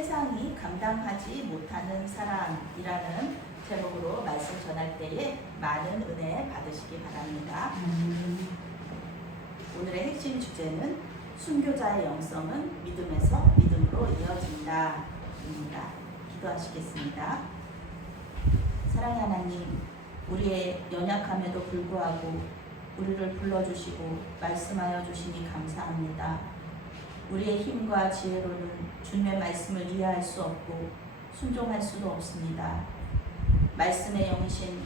세상이 감당하지 못하는 사람이라는 제목으로 말씀 전할 때에 많은 은혜 받으시기 바랍니다. 오늘의 핵심 주제는 순교자의 영성은 믿음에서 믿음으로 이어진다 입니다. 기도하시겠습니다. 사랑의 하나님, 우리의 연약함에도 불구하고 우리를 불러주시고 말씀하여 주시니 감사합니다. 우리의 힘과 지혜로는 주님의 말씀을 이해할 수 없고 순종할 수도 없습니다. 말씀의 영이신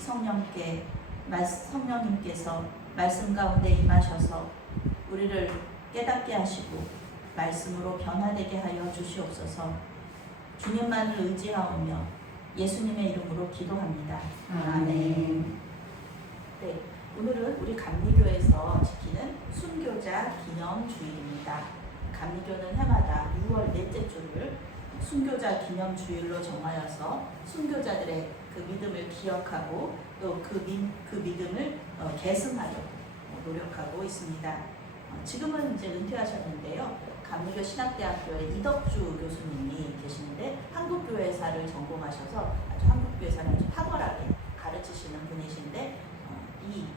성령님께서 말씀 가운데 임하셔서 우리를 깨닫게 하시고 말씀으로 변화되게 하여 주시옵소서. 주님만을 의지하오며 예수님의 이름으로 기도합니다. 아멘. 네, 오늘은 우리 감리교에서 지키는 순교자 기념주일입니다. 감리교는 해마다 6월 넷째 주를 순교자 기념주일로 정하여서 순교자들의 그 믿음을 기억하고 또 그 믿음을 계승하려고 노력하고 있습니다. 지금은 이제 은퇴하셨는데요. 감리교 신학대학교의 이덕주 교수님이 계시는데 한국교회사를 전공하셔서 아주 한국교회사를 아주 탁월하게 가르치시는 분이신데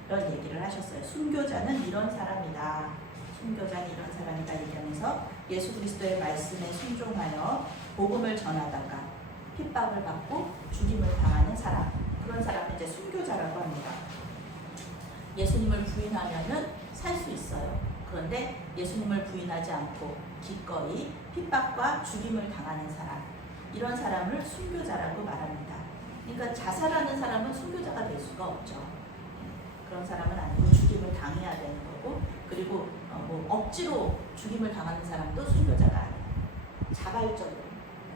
이런 얘기를 하셨어요. 순교자는 이런 사람이다. 순교자는 이런 사람이다 얘기하면서 예수 그리스도의 말씀에 순종하여 복음을 전하다가 핍박을 받고 죽임을 당하는 사람, 그런 사람을 이제 순교자라고 합니다. 예수님을 부인하면은 살 수 있어요. 그런데 예수님을 부인하지 않고 기꺼이 핍박과 죽임을 당하는 사람, 이런 사람을 순교자라고 말합니다. 그러니까 자살하는 사람은 순교자가 될 수가 없죠. 그런 사람은 아니고 죽임을 당해야 되는 거고, 그리고 억지로 죽임을 당하는 사람도 순교자가 아니에요.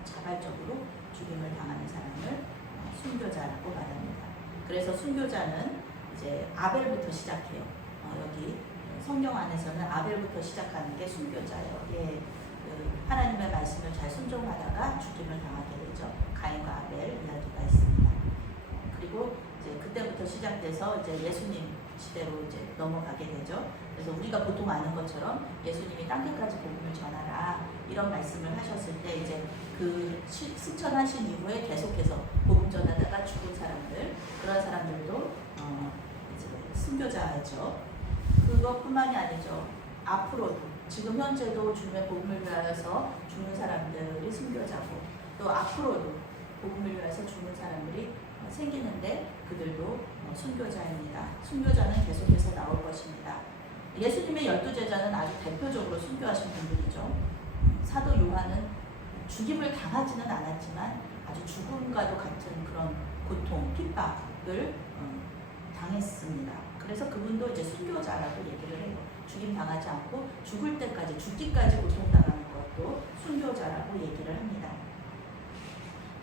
자발적으로 죽임을 당하는 사람을 순교자라고 말합니다. 그래서 순교자는 이제 아벨부터 시작해요. 여기 성경 안에서는 아벨부터 시작하는 게 순교자예요. 하나님의 말씀을 잘 순종하다가 죽임을 당하게 되죠. 가인과 아벨 이야기가 있습니다. 그리고 이제 그때부터 시작돼서 이제 예수님 시대로 이제 넘어가게 되죠. 그래서 우리가 보통 아는 것처럼 예수님이 땅끝까지 복음을 전하라 이런 말씀을 하셨을 때 이제 그 승천하신 이후에 계속해서 복음 전하다가 죽은 사람들, 그런 사람들도 이제 순교자죠. 그것뿐만이 아니죠. 앞으로도 지금 현재도 주님의 복음을 위하여서 죽는 사람들이 순교자고, 또 앞으로도 복음을 위하여서 죽는 사람들이 생기는데 그들도 순교자입니다. 순교자는 계속해서 나올 것입니다. 예수님의 12제자는 아주 대표적으로 순교하신 분들이죠. 사도 요한은 죽임을 당하지는 않았지만 아주 죽음과도 같은 그런 고통, 핍박을 당했습니다. 그래서 그분도 이제 순교자라고 얘기를 해요. 죽임 당하지 않고 죽을 때까지, 죽기까지 고통당하는 것도 순교자라고 얘기를 합니다.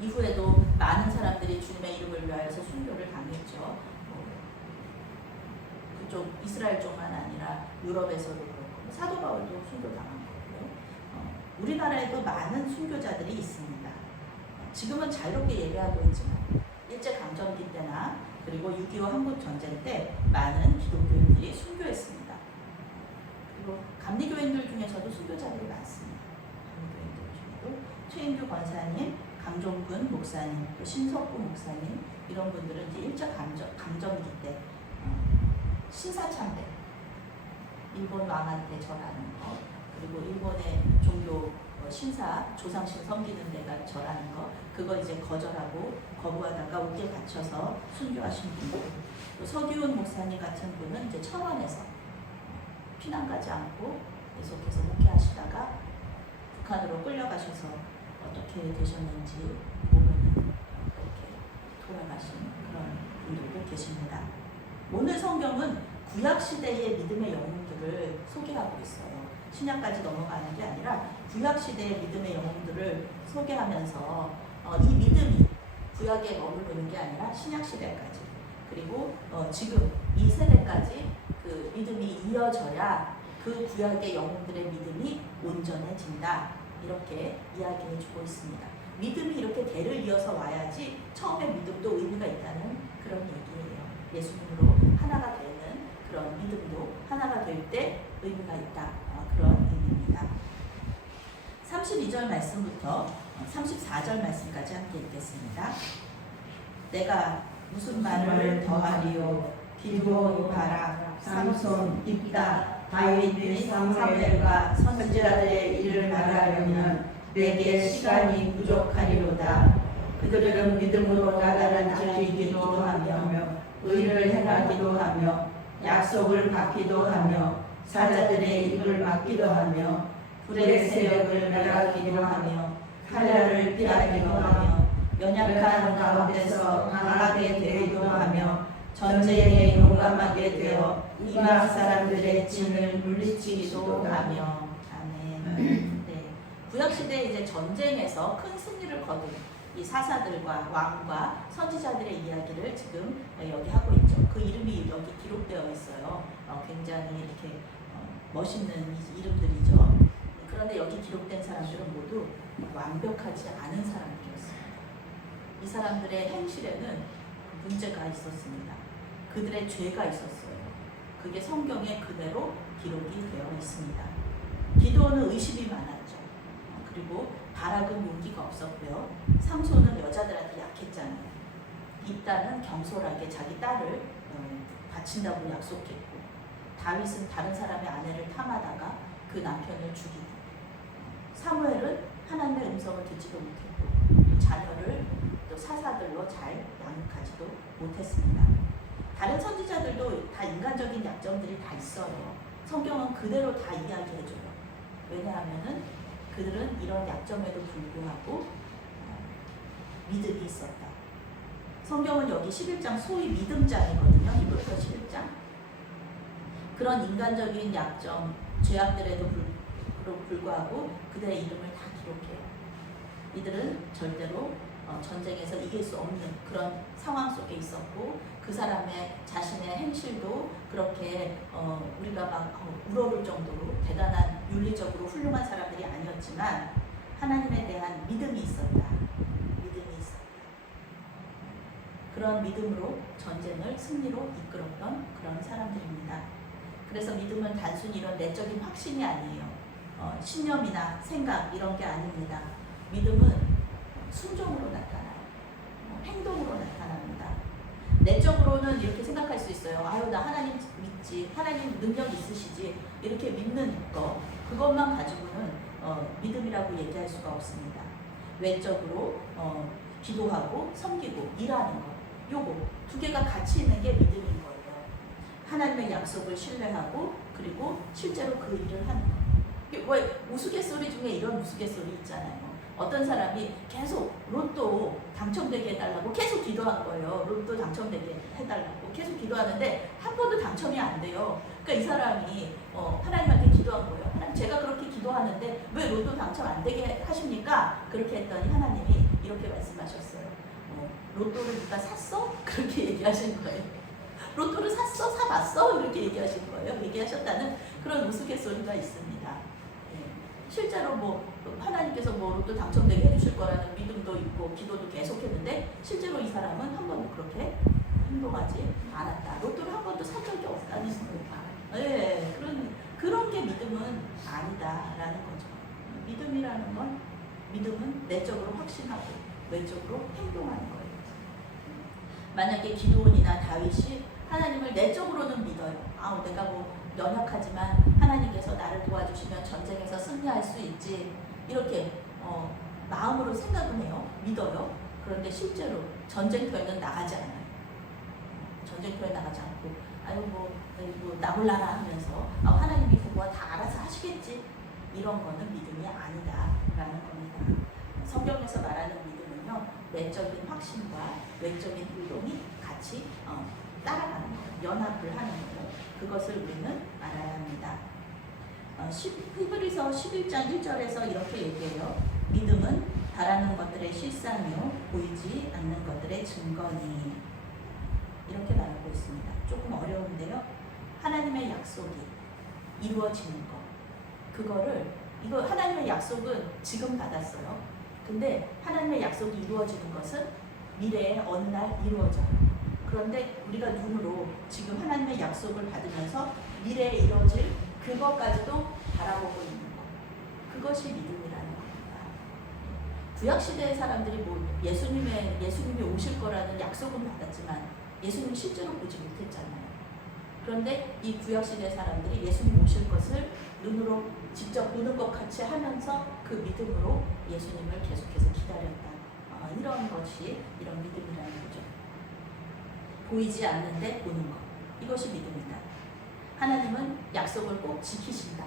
이후에도 많은 사람들이 주님의 이름을 위하여서 순교를 당했죠. 그쪽 이스라엘 쪽만 아니라 유럽에서도 그렇고 사도 바울도 순교당한 거고요. 우리나라에도 많은 순교자들이 있습니다. 지금은 자유롭게 예배하고 있지만 일제강점기 때나 그리고 6.25 한국전쟁 때 많은 기독교인들이 순교했습니다. 그리고 감리교인들 중에서도 순교자들이 많습니다. 감리교인들 중에도 최인규 권사님, 강종근 목사님, 또 신석구 목사님, 이런 분들은 이제 일제강점기 때 신사참배, 일본 왕한테 절하는 거, 그리고 일본의 종교 신사 조상신 섬기는 데가 절하는 거, 그거 이제 거절하고 거부하다가 옥에 갇혀서 순교하신 분들, 또 서기훈 목사님 같은 분은 이제 천원에서 피난 가지 않고 계속해서 목회하시다가 북한으로 끌려가셔서 어떻게 되셨는지 모르는 그렇게 돌아가신 그런 분들도 계십니다. 오늘 성경은 구약시대의 믿음의 영웅들을 소개하고 있어요. 신약까지 넘어가는 게 아니라 구약시대의 믿음의 영웅들을 소개하면서 이 믿음이 구약에 머무르는 게 아니라 신약시대까지, 그리고 지금 이 세대까지 그 믿음이 이어져야 그 구약의 영웅들의 믿음이 온전해진다, 이렇게 이야기해주고 있습니다. 믿음이 이렇게 대를 이어서 와야지 처음에 믿음도 의미가 있다는 그런 얘기예요. 예수님으로 하나가 되는 그런 믿음도 하나가 될 때 의미가 있다, 그런 의미입니다. 32절 말씀부터 34절 말씀까지 함께 읽겠습니다. 내가 무슨 말을 더하리요? 기드온, 바락, 삼손, 입다, 다윗 및 사무엘과 선지자들의 일을 말하려면 내게 시간이 부족하리로다. 그들은 믿음으로 나라를 지키기도 하며 의를 행하기도 하며 약속을 받기도 하며 사자들의 입을 막기도 하며 불의 세력을 멸하기도 하며 칼날을 피하기도 하며 연약한 가운데서 강하게 되기도 하며 전쟁에 용감하게 되어 이방 사람들의 진을 물리치기도 하며. 아멘. 네. 구약시대 이제 전쟁에서 큰 승리를 거둔 이 사사들과 왕과 선지자들의 이야기를 지금 여기 하고 있죠. 그 이름이 여기 기록되어 있어요. 굉장히 이렇게 멋있는 이름들이죠. 그런데 여기 기록된 사람들은 모두 완벽하지 않은 사람들이었습니다. 이 사람들의 행실에는 문제가 있었습니다. 그들의 죄가 있었어요. 그게 성경에 그대로 기록이 되어 있습니다. 기드온은 의심이 많았죠. 그리고 바락은 용기가 없었고요. 삼손은 여자들한테 약했잖아요. 입다는 경솔하게 자기 딸을 바친다고 약속했고, 다윗은 다른 사람의 아내를 탐하다가 그 남편을 죽이고, 사무엘은 하나님의 음성을 듣지도 못했고 자녀를 또 사사들로 잘 양육하지도 못했습니다. 다른 선지자들도 다 인간적인 약점들이 다 있어요. 성경은 그대로 다 이야기해줘요. 왜냐하면은 그들은 이런 약점에도 불구하고 믿음이 있었다. 성경은 여기 11장 소위 믿음장이거든요. 이부터 11장. 그런 인간적인 약점, 죄악들에도 불구하고 그들의 이름을 다 기록해요. 이들은 절대로 전쟁에서 이길 수 없는 그런 상황 속에 있었고, 그 사람의 자신의 행실도 그렇게 우리가 막 우러를 정도로 대단한 윤리적으로 훌륭한 사람들이 아니었지만 하나님에 대한 믿음이 있었다. 믿음이 있었다. 그런 믿음으로 전쟁을 승리로 이끌었던 그런 사람들입니다. 그래서 믿음은 단순히 이런 내적인 확신이 아니에요. 신념이나 생각 이런 게 아닙니다. 믿음은 순종으로 나타나요. 행동으로 나타납니다. 내적으로는 이렇게 생각할 수 있어요. 아유, 나 하나님 믿지, 하나님 능력 있으시지, 이렇게 믿는 거, 그것만 가지고는 믿음이라고 얘기할 수가 없습니다. 외적으로 기도하고 섬기고 일하는 거, 요거 두 개가 같이 있는 게 믿음인 거예요. 하나님의 약속을 신뢰하고 그리고 실제로 그 일을 하는 거. 왜 우스갯소리 중에 이런 우스갯소리 있잖아요. 어떤 사람이 계속 로또 당첨되게 해달라고 계속 기도한 거예요. 로또 당첨되게 해달라고 계속 기도하는데 한 번도 당첨이 안 돼요. 그러니까 이 사람이 하나님한테 기도한 거예요. 하나님, 제가 그렇게 기도하는데 왜 로또 당첨 안 되게 하십니까? 그렇게 했더니 하나님이 이렇게 말씀하셨어요. 로또를 누가 샀어? 그렇게 얘기하신 거예요. 로또를 샀어? 사봤어? 이렇게 얘기하신 거예요. 얘기하셨다는 그런 우스갯소리가 있습니다. 실제로 하나님께서 로또 당첨되게 해주실 거라는 믿음도 있고 기도도 계속했는데 실제로 이 사람은 한 번도 그렇게 행동하지 않았다. 로또를 한 번도 산 적이 없다는 겁니다. 네, 그런 게 믿음은 아니다라는 거죠. 믿음이라는 건, 믿음은 내적으로 확신하고 외적으로 행동하는 거예요. 만약에 기드온이나 다윗이 하나님을 내적으로는 믿어요. 내가 연약하지만 하나님께서 나를 도와주시면 전쟁에서 승리할 수 있지, 이렇게 마음으로 생각은 해요. 믿어요. 그런데 실제로 전쟁터에는 나가지 않아요. 전쟁터에 나가지 않고 나 몰라라 하면서 하나님이 그거 다 알아서 하시겠지, 이런 거는 믿음이 아니다라는 겁니다. 성경에서 말하는 믿음은요, 내적인 확신과 외적인 행동이 같이 따라가는 거예요. 연합을 하는 거예요. 그것을 우리는 알아야 합니다. 히브리서 11장 1절에서 이렇게 얘기해요. 믿음은 바라는 것들의 실상이요 보이지 않는 것들의 증거니, 이렇게 말하고 있습니다. 조금 어려운데요. 하나님의 약속이 이루어지는 것, 이거 하나님의 약속은 지금 받았어요. 근데 하나님의 약속이 이루어지는 것은 미래에 어느 날 이루어져요. 그런데 우리가 눈으로 지금 하나님의 약속을 받으면서 미래에 이루어질 그것까지도 바라보고 있는 것, 그것이 믿음이라는 거예요. 구약 시대의 사람들이 뭐 예수님이 오실 거라는 약속은 받았지만 예수님 실제로 보지 못했잖아요. 그런데 이 구약 시대 사람들이 예수님 오실 것을 눈으로 직접 보는 것 같이 하면서 그 믿음으로 예수님을 계속해서 기다렸다. 이런 것이 이런 믿음이라는 거죠. 보이지 않는데 보는 것. 이것이 믿음이다. 하나님은 약속을 꼭 지키신다.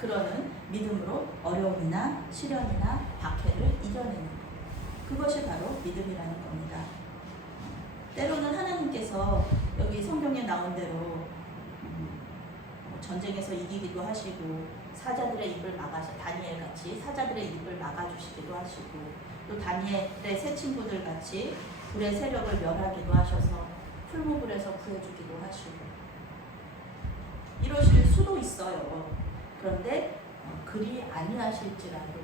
그러는 믿음으로 어려움이나 시련이나 박해를 이겨내는 것. 그것이 바로 믿음이라는 겁니다. 때로는 하나님께서 여기 성경에 나온 대로 전쟁에서 이기기도 하시고 사자들의 입을 다니엘 같이 사자들의 입을 막아주시기도 하시고 또 다니엘의 새 친구들 같이 불의 세력을 멸하기도 하셔서 풀무불에서 구해주기도 하시고 이러실 수도 있어요. 그런데 그리 아니하실지라도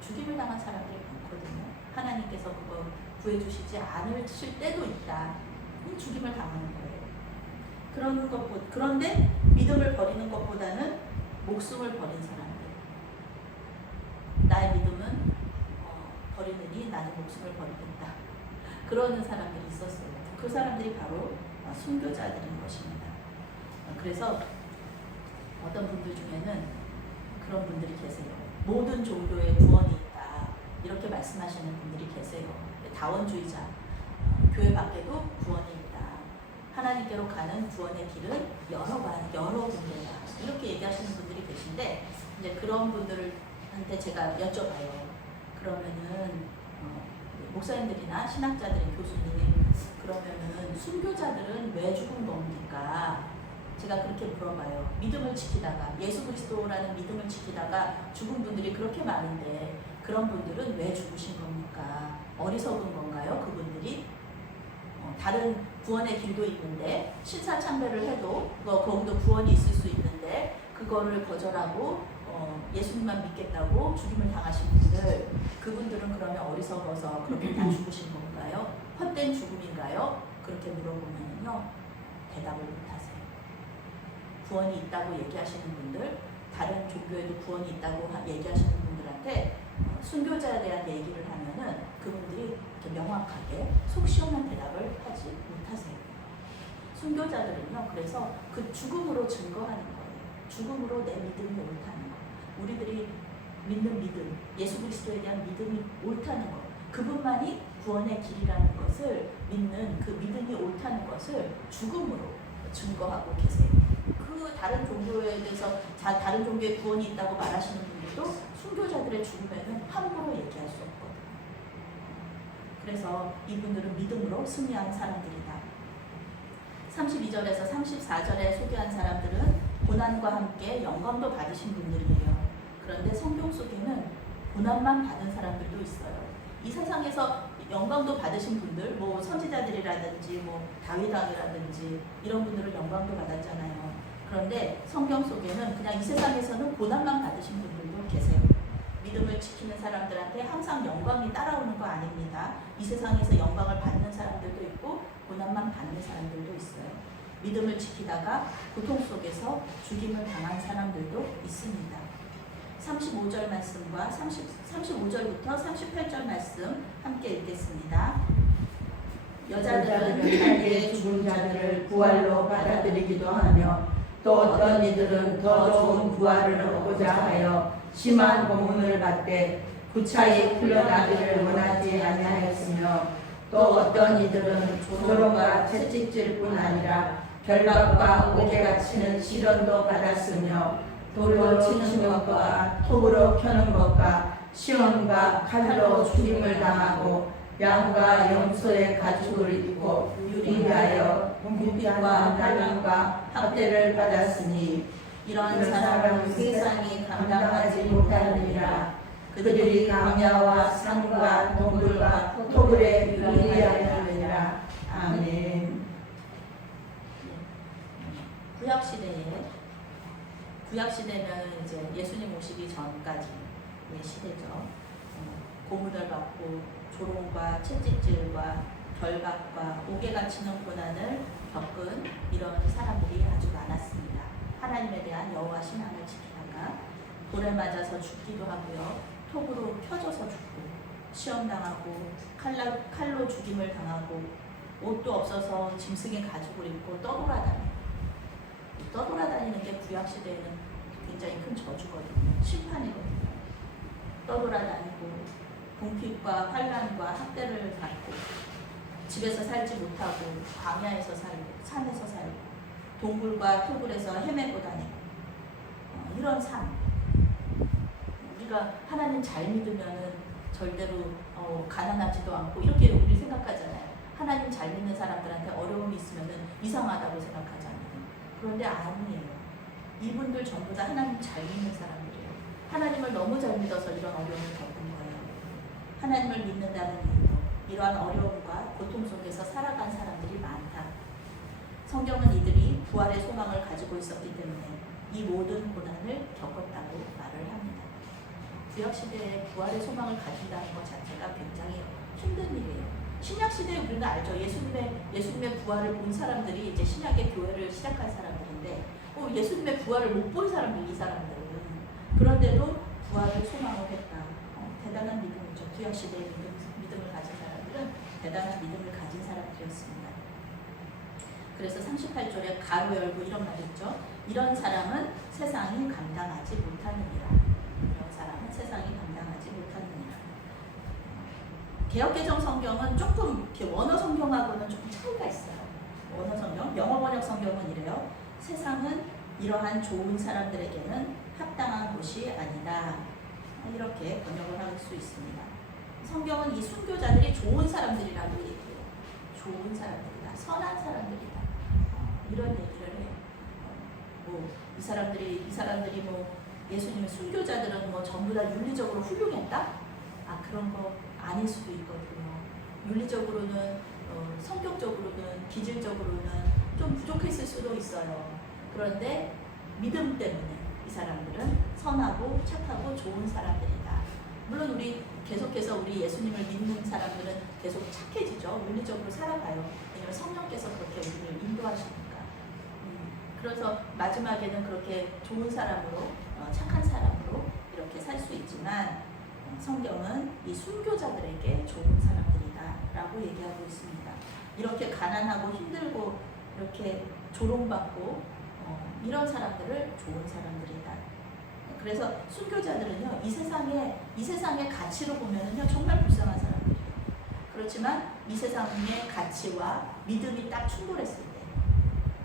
죽임을 당한 사람들이 많거든요. 하나님께서 그거 구해주시지 않으실 때도 있다. 죽임을 당하는 거예요. 그런데 믿음을 버리는 것보다는 목숨을 버린 사람들. 나의 믿음은 버리느니 나는 목숨을 버리겠다. 그러는 사람들이 있었어요. 그 사람들이 바로 순교자들인 것입니다. 그래서 어떤 분들 중에는 그런 분들이 계세요. 모든 종교에 구원이 있다. 이렇게 말씀하시는 분들이 계세요. 다원주의자. 교회 밖에도 구원이 있다. 하나님께로 가는 구원의 길은 여러 군데다. 이렇게 얘기하시는 분들이 계신데 이제 그런 분들한테 제가 여쭤봐요. 그러면은 목사님들이나 신학자들인 교수님 그러면은 순교자들은 왜 죽은 겁니까? 제가 그렇게 물어봐요. 믿음을 지키다가 예수 그리스도라는 믿음을 지키다가 죽은 분들이 그렇게 많은데 그런 분들은 왜 죽으신 겁니까? 어리석은 건가요? 그분들이? 다른 구원의 길도 있는데 신사참배를 해도 거기도 구원이 있을 수 있는데 그거를 거절하고 예수님만 믿겠다고 죽임을 당하신 분들 그분들은 그러면 어리석어서 그렇게 다 죽으신 건가요? 헛된 죽음인가요? 그렇게 물어보면요 대답을 못하세요. 구원이 있다고 얘기하시는 분들 다른 종교에도 구원이 있다고 얘기하시는 분들한테 순교자에 대한 얘기를 하면은 그분들이 이렇게 명확하게 속 시원한 대답을 하지 못하세요. 순교자들은요 그래서 그 죽음으로 증거하는 거예요. 죽음으로 내 믿음이 옳다는 거. 우리들이 믿는 믿음, 예수 그리스도에 대한 믿음이 옳다는 것. 그분만이 구원의 길이라는 것을 믿는 그 믿음이 옳다는 것을 죽음으로 증거하고 계세요. 그 다른 종교에 대해서 다른 종교에 구원이 있다고 말하시는 분들도 순교자들의 죽음에는 함부로 얘기할 수 없거든요. 그래서 이분들은 믿음으로 승리한 사람들이다. 32절에서 34절에 소개한 사람들은 고난과 함께 영광도 받으신 분들이에요. 그런데 성경 속에는 고난만 받은 사람들도 있어요. 이 세상에서 영광도 받으신 분들, 뭐 선지자들이라든지 뭐 다윗왕이라든지 이런 분들은 영광도 받았잖아요. 그런데 성경 속에는 그냥 이 세상에서는 고난만 받으신 분들도 계세요. 믿음을 지키는 사람들한테 항상 영광이 따라오는 거 아닙니다. 이 세상에서 영광을 받는 사람들도 있고 고난만 받는 사람들도 있어요. 믿음을 지키다가 고통 속에서 죽임을 당한 사람들도 있습니다. 35절 말씀과 35절부터 38절 말씀 함께 읽겠습니다. 여자들은 자기의 죽은 자들을 부활로 받아들이기도 하며 또 어떤 이들은 더 좋은 부활을 얻고자 하여 심한 고문을 받되 구차히 풀려나기를 원하지 아니하였으며 또 어떤 이들은 조롱과 채찍질 뿐 아니라 결박과 옥에 갇히는 시련도 받았으며 돌로 치는 것과 톱으로 켜는 것과 시험과 칼로 죽임을 당하고 양과 염소의 가죽을 입고 유리하여 공격과 난람과 학대를 받았으니 이런 사람은 세상이 감당하지 못하느니라. 그들이 강야와 산과 동굴과 토굴에 유리하느니라. 아멘. 구약 시대는 이제 예수님 오시기 전까지의 시대죠. 고문을 받고 조롱과 채찍질과 결박과 옥에 갇히는 고난을 겪은 이런 사람들이 아주 많았습니다. 하나님에 대한 여호와 신앙을 지키다가 돌에 맞아서 죽기도 하고요. 톱으로 펴져서 죽고 시험당하고 칼로 죽임을 당하고 옷도 없어서 짐승의 가죽을 입고 떠돌아다니는 게 구약시대에는 굉장히 큰 저주거든요. 심판이거든요. 떠돌아다니고 궁핍과 환난과 학대를 받고 집에서 살지 못하고 광야에서 살고 산에서 살고 동굴과 토굴에서 헤매고 다니고 이런 삶. 우리가 하나님 잘 믿으면은 절대로 가난하지도 않고 이렇게 우리 생각하잖아요. 하나님 잘 믿는 사람들한테 어려움이 있으면은 이상하다고 생각하잖아요. 그런데 아니에요. 이분들 전부 다 하나님 잘 믿는 사람들이에요. 하나님을 너무 잘 믿어서 이런 어려움을 겪은 거예요. 하나님을 믿는다는 이유로 이러한 어려움과 고통 속에서 살아간 사람들이 많다. 성경은 이들이 부활의 소망을 가지고 있었기 때문에 이 모든 고난을 겪었다고 말을 합니다. 구약시대에 부활의 소망을 가진다는 것 자체가 굉장히 힘든 일이에요. 신약시대에 우리는 알죠. 예수님의 부활을 본 사람들이 이제 신약의 교회를 시작한 사람들인데 예수님의 부활을 못 본 사람들, 이 사람들은. 그런데도 부활을 소망을 했다. 대단한 믿음이죠. 구약시대의 믿음을 가진 사람들은 대단한 믿음을 가진 사람들이었습니다. 그래서 38절에 가로 열고 이런 말이 있죠. 이런 사람은 세상이 감당하지 못하느니라. 이런 사람은 세상이 감당하지 못하느니라. 개역개정 성경은 조금 이렇게 원어 성경하고는 조금 차이가 있어요. 원어 성경, 영어 번역 성경은 이래요. 세상은 이러한 좋은 사람들에게는 합당한 곳이 아니다. 이렇게 번역을 할 수 있습니다. 성경은 이 순교자들이 좋은 사람들이라고 얘기해요. 좋은 사람들이다. 선한 사람들이다. 이런 얘기를 해요. 이 사람들이 예수님의 순교자들은 전부 다 윤리적으로 훌륭했다? 그런 거 아닐 수도 있거든요. 윤리적으로는, 성격적으로는, 기질적으로는 좀 부족했을 수도 있어요. 그런데 믿음 때문에 이 사람들은 선하고 착하고 좋은 사람들이다. 물론 우리 계속해서 우리 예수님을 믿는 사람들은 계속 착해지죠. 윤리적으로 살아가요. 왜냐하면 성령께서 그렇게 우리를 인도하시니까. 그래서 마지막에는 그렇게 좋은 사람으로, 착한 사람으로 이렇게 살 수 있지만 성경은 이 순교자들에게 좋은 사람들이다 라고 얘기하고 있습니다. 이렇게 가난하고 힘들고 이렇게 조롱받고 이런 사람들을 좋은 사람들이다. 그래서 순교자들은요, 이 세상의 가치로 보면은요, 정말 불쌍한 사람들이에요. 그렇지만 이 세상의 가치와 믿음이 딱 충돌했을 때,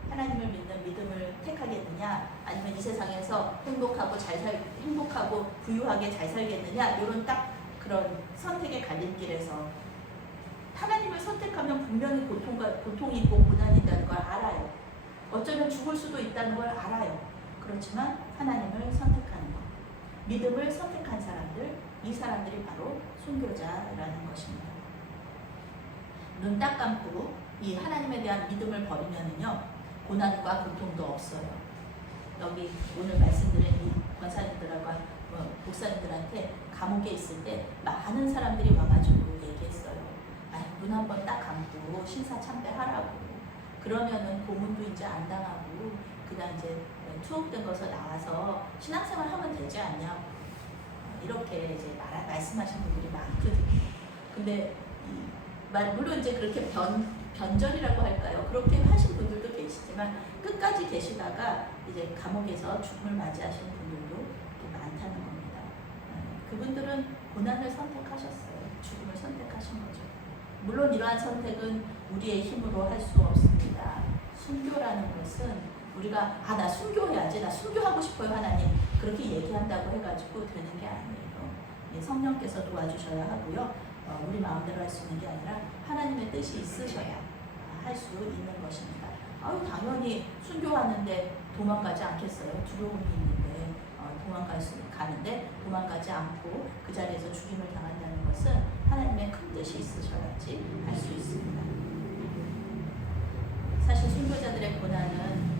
하나님을 믿는 믿음을 택하겠느냐, 아니면 이 세상에서 행복하고 부유하게 잘 살겠느냐, 이런 딱 그런 선택의 갈림길에서 하나님을 선택하면 분명히 고통이 있고 고난이 있다는 걸 알아요. 어쩌면 죽을 수도 있다는 걸 알아요. 그렇지만 하나님을 선택하는 것, 믿음을 선택한 사람들, 이 사람들이 바로 순교자라는 것입니다. 눈 딱 감고 이 하나님에 대한 믿음을 버리면은요, 고난과 고통도 없어요. 여기 오늘 말씀드린 이 권사님들하고 목사님들한테 감옥에 있을 때 많은 사람들이 와가지고 얘기했어요. 눈 한 번 딱 감고 신사참배하라고. 그러면은 고문도 이제 안 당하고 그냥 이제 투옥된 것을 나와서 신앙생활 하면 되지 않냐. 이렇게 이제 말씀하신 분들이 많거든요. 근데 물론 이제 그렇게 변절이라고 할까요? 그렇게 하신 분들도 계시지만 끝까지 계시다가 이제 감옥에서 죽음을 맞이하신 분들도 또 많다는 겁니다. 그분들은 고난을 선택하셨어요. 죽음을 선택하신 거죠. 물론 이러한 선택은 우리의 힘으로 할 수 없습니다. 순교라는 것은 우리가 나 순교해야지, 나 순교하고 싶어요 하나님, 그렇게 얘기한다고 해가지고 되는 게 아니에요. 성령께서 도와주셔야 하고요. 우리 마음대로 할 수 있는 게 아니라 하나님의 뜻이 있으셔야 할 수 있는 것입니다. 당연히 순교하는데 도망가지 않겠어요. 두려움이 있는데 가는데 도망가지 않고 그 자리에서 죽임을 당한다는 것은 하나님의 큰 뜻이 있으셔야지 할 수 있습니다. 사실 순교자들의 고난은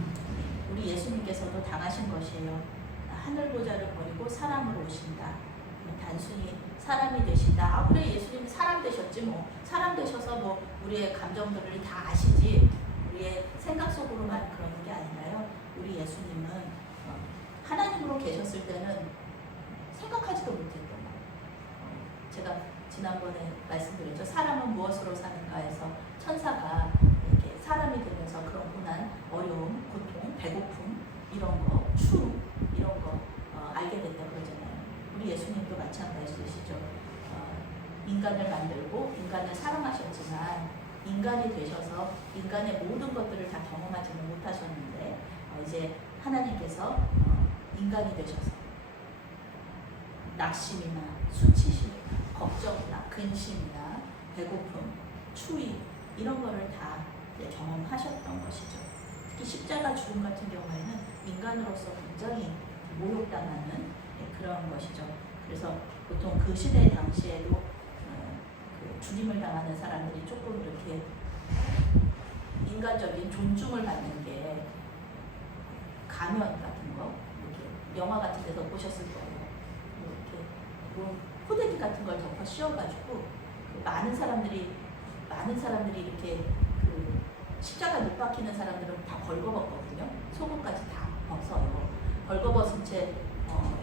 우리 예수님께서도 당하신 것이에요. 하늘 보좌를 버리고 사람으로 오신다. 단순히 사람이 되신다. 그래, 예수님 사람 되셨지 뭐. 사람 되셔서 우리의 감정들을 다 아시지. 우리의 생각 속으로만 그러는 게 아니라요. 우리 예수님은 하나님으로 계셨을 때는 생각하지도 못했던 거예요. 제가 지난번에 말씀드렸죠. 사람은 무엇으로 사는가 해서 천사가 이렇게 사람이 되면서 그런 고난, 어려움, 고통, 배고픔 이런 거, 추 이런 거 알게 됐다 그러잖아요. 우리 예수님도 마찬가지시죠. 인간을 만들고 인간을 사랑하셨지만 인간이 되셔서 인간의 모든 것들을 다 경험하지는 못하셨는데 이제 하나님께서 인간이 되셔서 낙심이나 수치심이나 걱정이나 근심이나 배고픔, 추위 이런 거를 다 경험하셨던 것이죠. 특히 십자가 죽음 같은 경우에는 인간으로서 굉장히 모욕당하는 그런 것이죠. 그래서 보통 그 시대 당시에도 그 죽임을 당하는 사람들이 조금 이렇게 인간적인 존중을 받는 게 가면 같은 거, 이렇게 영화 같은 데서 보셨을 거예요. 이렇게 뭐 포대기 같은 걸 덮어 씌워가지고 그 많은 사람들이 이렇게 그 십자가 못 박히는 사람들은 다 벌거벗거든요. 속옷까지 다 벗어요. 벌거벗은 채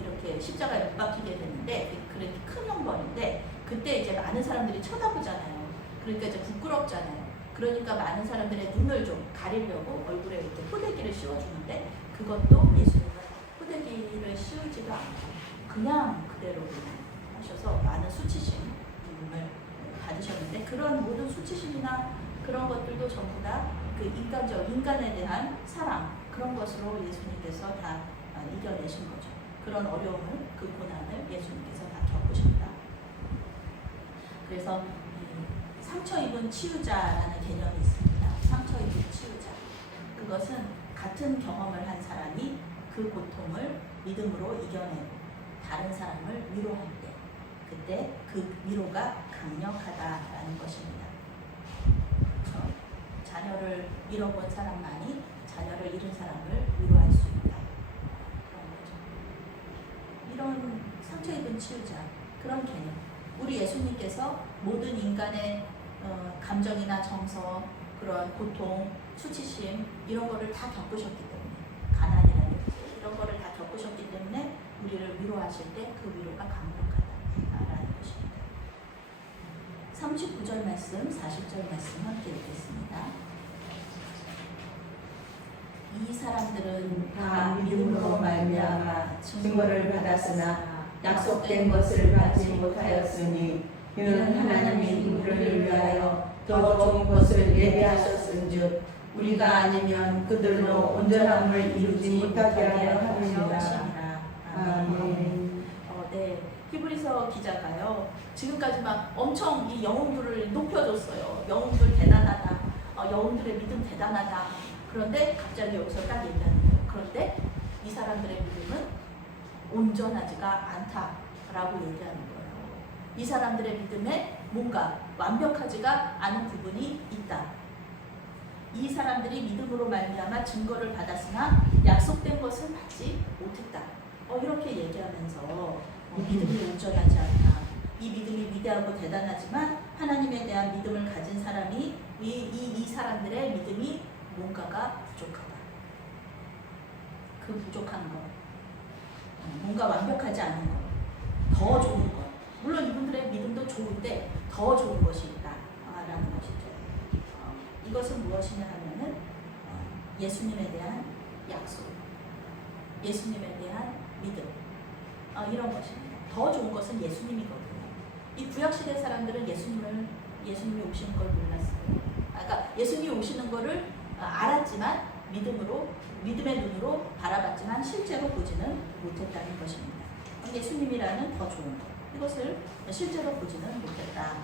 이렇게 십자가에 못 박히게 되는데 그렇게 큰 형벌인데 그때 이제 많은 사람들이 쳐다보잖아요. 그러니까 이제 부끄럽잖아요. 그러니까 많은 사람들의 눈을 좀 가리려고 얼굴에 이렇게 포대기를 씌워주는데 그것도 예수님은 포대기를 씌우지도 않고 그냥 그대로 하셔서 많은 수치심을 받으셨는데 그런 모든 수치심이나 그런 것들도 전부 다 그 인간에 대한 사랑 그런 것으로 예수님께서 다 이겨내신 거죠. 그런 어려움을 그 고난을 예수님께서 다 겪으셨다. 그래서 상처 입은 치유자라는 개념이 있습니다. 상처 입은 치유자. 그것은 같은 경험을 한 사람이 그 고통을 믿음으로 이겨내고 다른 사람을 위로할 때 그때 그 위로가 강력하다라는 것입니다. 그렇죠? 자녀를 잃어본 사람만이 자녀를 잃은 사람을 위로할 수 있다. 그런 거죠. 이런 상처 입은 치유자 그런 개념. 우리 예수님께서 모든 인간의 감정이나 정서, 그런 고통, 수치심 이런 거를 다 겪으셨기 때문에 가난이라든지 이런 거를 다 겪으셨기 때문에 우리를 위로하실 때 그 위로가 강력하다라는 것입니다. 39절 말씀, 40절 말씀 함께 읽겠습니다. 이 사람들은 다 믿음으로 말미암아 증거를 받았으나 약속된 것을 받지 못하였으니 이는 하나님이 우리를 위하여 더 좋은 것을 예비하셨은즉 우리가 아니면 그들로 온전함을 이루지 못하게 하려 함이니라. 아멘. 네, 히브리서 기자가요. 지금까지 막 엄청 이 영웅들을 높여줬어요. 영웅들 대단하다. 영웅들의 믿음 대단하다. 그런데 갑자기 여기서 딱 얘기하는 거예요. 그런데 이 사람들의 믿음은 온전하지가 않다라고 얘기하는 거예요. 이 사람들의 믿음에 뭔가 완벽하지가 않은 부분이 있다. 이 사람들이 믿음으로 말미암아 증거를 받았으나 약속된 것을 받지 못했다. 이렇게 얘기하면서 믿음이 온전하지 않다. 이 믿음이 위대하고 대단하지만 하나님에 대한 믿음을 가진 사람이 이 사람들의 믿음이 뭔가가 부족하다. 그 부족한 것, 뭔가 완벽하지 않은 것, 더 좋은 것. 물론 이분들의 믿음도 좋은데 더 좋은 것이 있다라는 것이죠. 이것은 무엇이냐 하면은 예수님에 대한 약속, 예수님에 대한 믿음, 이런 것입니다. 더 좋은 것은 예수님이거든요. 이 구약시대 사람들은 예수님이 오시는 걸 몰랐어요. 그러니까 예수님이 오시는 거를 알았지만 믿음의 눈으로 바라봤지만 실제로 보지는 못했다는 것입니다. 예수님이라는 더 좋은 것, 이것을 실제로 보지는 못했다.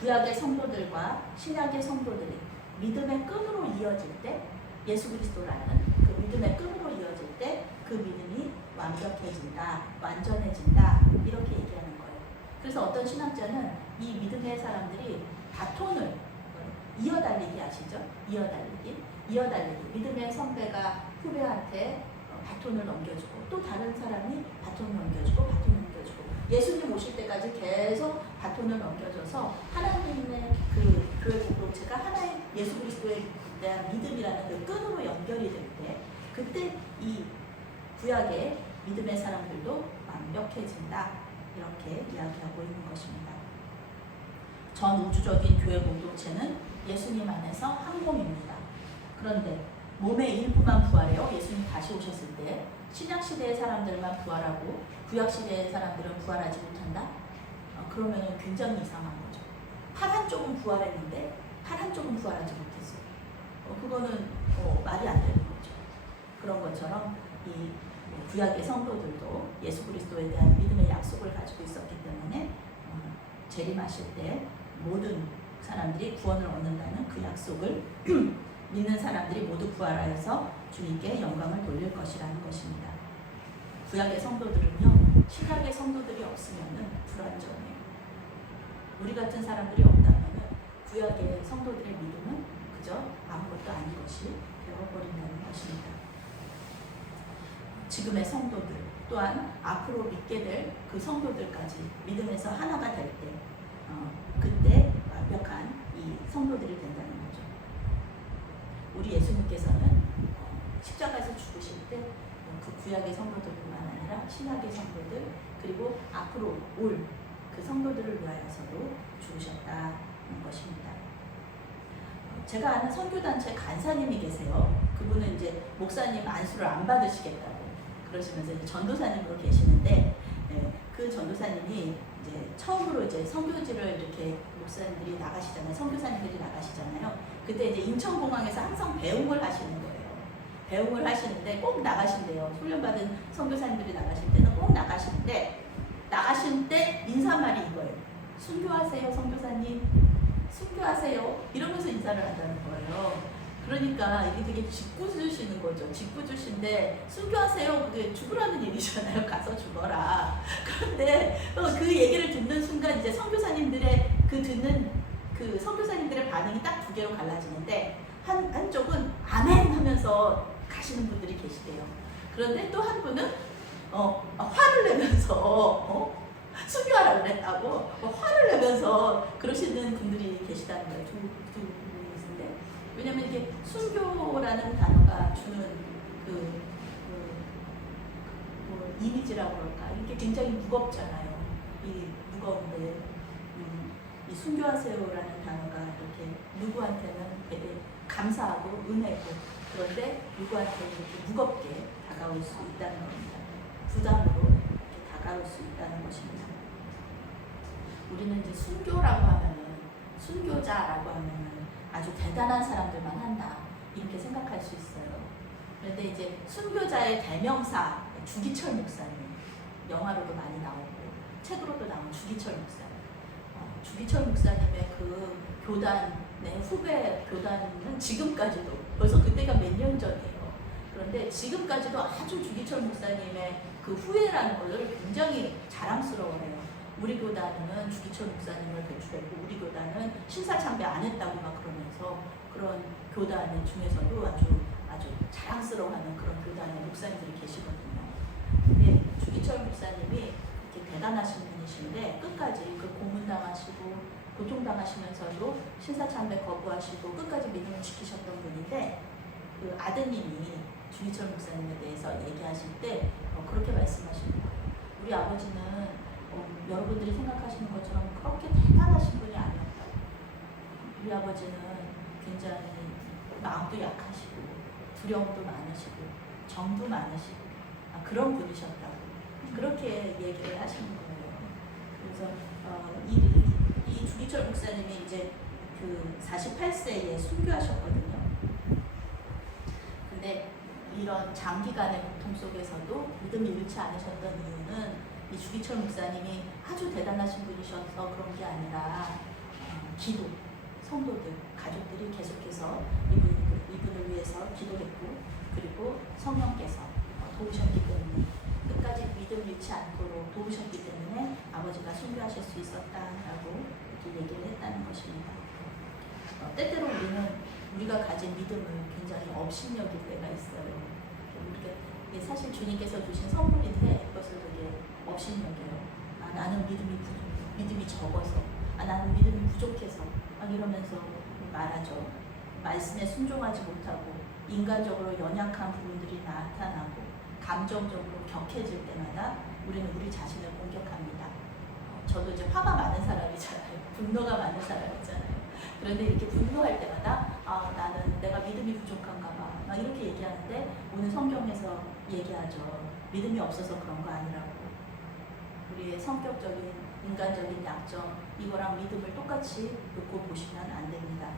구약의 성도들과 신약의 성도들이 믿음의 끈으로 이어질 때, 예수 그리스도라는 그 믿음의 끈으로 이어질 때 그 믿음이 완벽해진다, 완전해진다, 이렇게 얘기하는 거예요. 그래서 어떤 신학자는 이 믿음의 사람들이 바톤을 이어달리기 아시죠? 이어달리기. 믿음의 선배가 후배한테 바톤을 넘겨주고 또 다른 사람이 바톤을 넘겨주고 예수님 오실 때까지 계속 바톤을 넘겨줘서 하나님의 그 교회 공동체가 하나의 예수 그리스도에 대한 믿음이라는 그 끈으로 연결이 될 때 그때 이 구약의 믿음의 사람들도 완벽해진다, 이렇게 이야기하고 있는 것입니다. 전 우주적인 교회 공동체는 예수님 안에서 한 몸입니다. 그런데 몸의 일부만 부활해요. 예수님 다시 오셨을 때 신약시대의 사람들만 부활하고 구약시대의 사람들은 부활하지 못한다? 그러면 굉장히 이상한 거죠. 팔 한쪽은 부활했는데 팔 한쪽은 부활하지 못했어요. 그거는 말이 안 되는 거죠. 그런 것처럼 이 구약의 성도들도 예수 그리스도에 대한 믿음의 약속을 가지고 있었기 때문에 재림하실 때 모든 사람들이 구원을 얻는다는 그 약속을 믿는 사람들이 모두 부활하여서 주님께 영광을 돌릴 것이라는 것입니다. 구약의 성도들은요, 신약의 성도들이 없으면 불완전해요. 우리 같은 사람들이 없다면 구약의 성도들의 믿음은 그저 아무것도 아닌 것이 되어버린다는 것입니다. 지금의 성도들 또한 앞으로 믿게 될 그 성도들까지 믿음에서 하나가 될 때 그때 완벽한 이 성도들이 된다는 거죠. 우리 예수님께서는 십자가에서 죽으실 때 그 구약의 성도들뿐만 아니라 신약의 성도들 그리고 앞으로 올 그 성도들을 위하여서도 죽으셨다는 것입니다. 제가 아는 선교단체 간사님이 계세요. 그분은 이제 목사님 안수를 안 받으시겠다고 그러시면서 이제 전도사님으로 계시는데 그 전도사님이 이제 처음으로 이제 선교지를 이렇게 목사님들이 나가시잖아요. 선교사님들이 나가시잖아요. 그때 이제 인천공항에서 항상 배웅을 하시는 거예요. 배웅을 하시는데 꼭 나가신대요. 훈련받은 선교사님들이 나가실 때는 꼭 나가시는데 나가실 때 인사말이 이거예요. 순교하세요, 선교사님. 순교하세요. 이러면서 인사를 한다는 거예요. 그러니까 이게 되게 짓궂으시는 거죠. 짓궂으신데 순교하세요. 그게 죽으라는 얘기잖아요. 가서 죽어라. 그런데 그 얘기를 듣는 순간 이제 선교사님들의 듣는 그 선교사님들의 반응이 딱 두 개로 갈라지는데 한쪽은 아멘 하면서 가시는 분들이 계시대요. 그런데 또 한 분은 화를 내면서 순교하라고 그랬다고 화를 내면서 그러시는 분들이 계시다는 거예요. 두 분이 계신데 왜냐면 이게 순교라는 단어가 주는 이미지라고 그럴까 이게 굉장히 무겁잖아요. 이 무거운데 이 순교하세요라는 단어가 이렇게 누구한테는 되게 감사하고 은혜고 그런데 누구한테 이렇게 무겁게 다가올 수 있다는 겁니다. 부담으로 이렇게 다가올 수 있다는 것입니다. 우리는 이제 순교라고 하면은 순교자라고 하면은 아주 대단한 사람들만 한다 이렇게 생각할 수 있어요. 그런데 이제 순교자의 대명사 주기철 목사님 영화로도 많이 나오고 책으로도 나온 주기철 목사님. 주기철 목사님의 그 교단의 후배 교단은 지금까지도 벌써 그때가 몇 년 전이에요. 그런데 지금까지도 아주 주기철 목사님의 그 후예라는 것을 굉장히 자랑스러워해요. 우리 교단은 주기철 목사님을 배출했고 우리 교단은 신사참배 안 했다고 막 그러면서 그런 교단 중에서도 아주 자랑스러워하는 그런 교단의 목사님들이 계시거든요. 근데 주기철 목사님이 이렇게 대단하신 분이신데 끝까지 그 고문당하시고 고통당하시면서도 신사참배 거부하시고 끝까지 믿음을 지키셨던 분인데 그 아드님이 주기철 목사님에 대해서 얘기하실 때 그렇게 말씀하시는 거예요. 우리 아버지는 여러분들이 생각하시는 것처럼 그렇게 대단하신 분이 아니었다고. 우리 아버지는 굉장히 마음도 약하시고 두려움도 많으시고 정도 많으시고 그런 분이셨다고 그렇게 얘기를 하시는 거예요. 그래서 이 주기철 목사님이 이제 그 48세에 순교하셨거든요. 근데 이런 장기간의 고통 속에서도 믿음이 잃지 않으셨던 이유는 이 주기철 목사님이 아주 대단하신 분이셔서 그런 게 아니라 기도, 성도들, 가족들이 계속해서 이분을 위해서 기도했고 그리고 성령께서 도우셨기 때문에 끝까지 믿음 잃지 않도록 도우셨기 때문에 아버지가 순교하실 수 있었다라고 이렇게 얘기를 했다는 것입니다. 때때로 우리가 가진 믿음을 굉장히 업신여길 때가 있어요. 이게 사실 주님께서 주신 선물인데 그것을 되게 업신여겨요. 나는 믿음이 적어서, 나는 믿음이 부족해서 이러면서 말하죠. 말씀에 순종하지 못하고 인간적으로 연약한 부분들이 나타나고 감정적으로 격해질 때마다 우리는 우리 자신을 공격합니다. 저도 이제 화가 많은 사람이잖아요. 분노가 많은 사람이잖아요. 그런데 이렇게 분노할 때마다 나는 내가 믿음이 부족한가 봐. 막 이렇게 얘기하는데 오늘 성경에서 얘기하죠. 믿음이 없어서 그런 거 아니라고. 우리의 성격적인 인간적인 약점 이거랑 믿음을 똑같이 놓고 보시면 안 됩니다.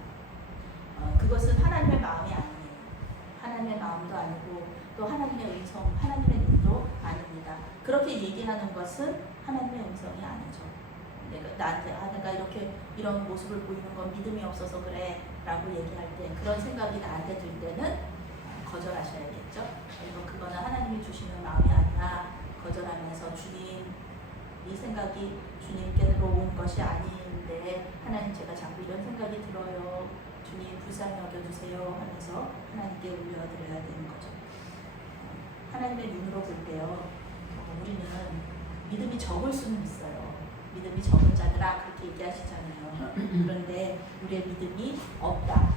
그것은 하나님의 마음이 아니에요. 하나님의 마음도 아니고 또 하나님의 음성, 하나님의 눈도 아닙니다. 그렇게 얘기하는 것은 하나님의 음성이 아니죠. 내가 나한테 내가 이렇게 이런 모습을 보이는 건 믿음이 없어서 그래 라고 얘기할 때 그런 생각이 나한테 들 때는 거절하셔야겠죠. 그리고 그거는 하나님이 주시는 마음이 아니라 거절하면서 주님 이 생각이 주님께로 온 것이 아닌데 하나님 제가 자꾸 이런 생각이 들어요. 주님 불쌍히 여겨주세요 하면서 하나님께 올려드려야 되는 거죠. 하나님의 눈으로 볼 때요. 우리는 믿음이 적을 수는 있어요. 믿음이 적은 자들아 그렇게 얘기하시잖아요. 그런데 우리의 믿음이 없다.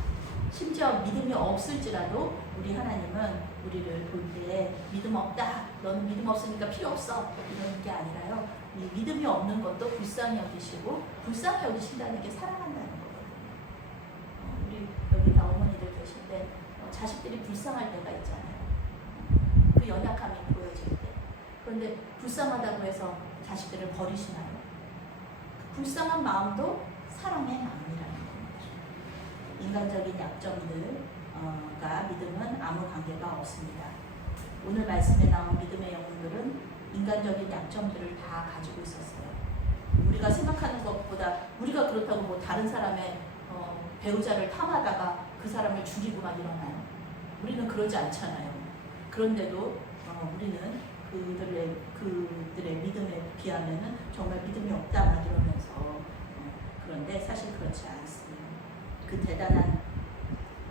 심지어 믿음이 없을지라도 우리 하나님은 우리를 볼 때 믿음 없다. 너는 믿음 없으니까 필요 없어. 이런 게 아니라요. 이 믿음이 없는 것도 불쌍히 여기시고 불쌍히 여기신다는 게 사랑한다는 거거든요. 우리 여기 다 어머니들 계실 때 자식들이 불쌍할 때가 있잖아요. 그 연약함이 보여질 때. 그런데 불쌍하다고 해서 자식들을 버리시나요? 그 불쌍한 마음도 사랑의 마음이라는 겁니다. 인간적인 약점들과 믿음은 아무 관계가 없습니다. 오늘 말씀에 나온 믿음의 영웅들은 인간적인 약점들을 다 가지고 있었어요. 우리가 생각하는 것보다 우리가 그렇다고 뭐 다른 사람의 배우자를 탐하다가 그 사람을 죽이고 막 이러나요? 우리는 그러지 않잖아요. 그런데도 우리는 그들의 믿음에 비하면은 정말 믿음이 없다 막 이러면서 그런데 사실 그렇지 않습니다. 그 대단한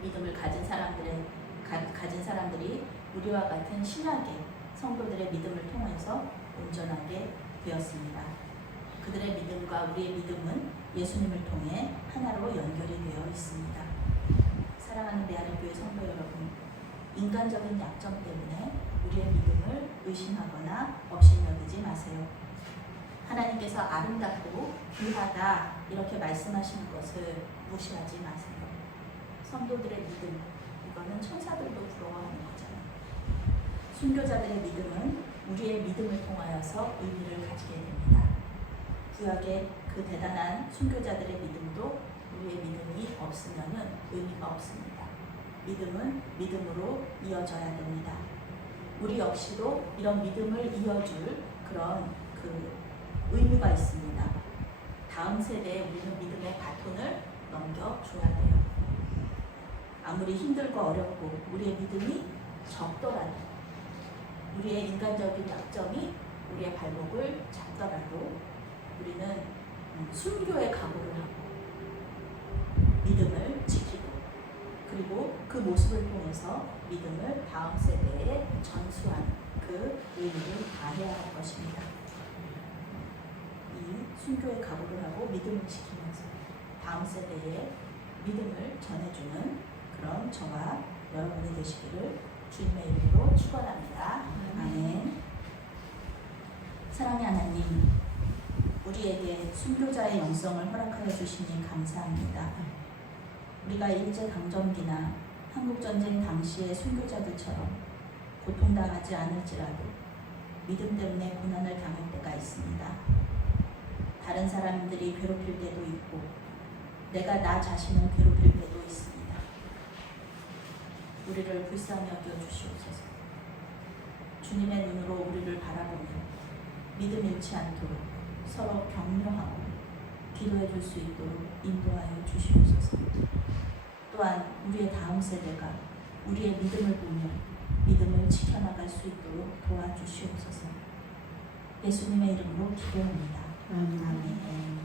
믿음을 가진 사람들이 우리와 같은 신약의 성도들의 믿음을 통해서 온전하게 되었습니다. 그들의 믿음과 우리의 믿음은 예수님을 통해 하나로 연결이 되어 있습니다. 사랑하는 메아리교회 성도 여러분, 인간적인 약점 때문에 우리의 믿음을 의심하거나 업신여기지 마세요. 하나님께서 아름답고 귀하다 이렇게 말씀하시는 것을 무시하지 마세요. 성도들의 믿음, 이거는 천사들도 부러워하는 거잖아요. 순교자들의 믿음은 우리의 믿음을 통하여서 의미를 가지게 됩니다. 구약의 그 대단한 순교자들의 믿음도 우리의 믿음이 없으면 의미가 없습니다. 믿음은 믿음으로 이어져야 됩니다. 우리 역시도 이런 믿음을 이어줄 그런 그 의무가 있습니다. 다음 세대에 우리는 믿음의 바톤을 넘겨줘야 돼요. 아무리 힘들고 어렵고 우리의 믿음이 적더라도 우리의 인간적인 약점이 우리의 발목을 잡더라도 우리는 순교의 각오를 하고 믿음을 지키고 그리고 그 모습을 통해서 믿음을 다음 세대에 전수하는 그 의미를 다해야 할 것입니다. 이 순교의 각오를 하고 믿음을 지키면서 다음 세대에 믿음을 전해주는 그런 저와 여러분이 되시기를 주님의 이름으로 축원합니다. 아멘. 사랑의 하나님, 우리에게 순교자의 영성을 허락하여 주시니 감사합니다. 우리가 일제강점기나 한국전쟁 당시의 순교자들처럼 고통당하지 않을지라도 믿음 때문에 고난을 당할 때가 있습니다. 다른 사람들이 괴롭힐 때도 있고 내가 나 자신을 괴롭힐 때도 있습니다. 우리를 불쌍히 여겨 주시옵소서. 주님의 눈으로 우리를 바라보며 믿음 잃지 않도록 서로 격려하고 기도해 줄 수 있도록 인도하여 주시옵소서. 또한 우리의 다음 세대가 우리의 믿음을 보며 믿음을 지켜나갈 수 있도록 도와주시옵소서. 예수님의 이름으로 기도합니다. 아멘.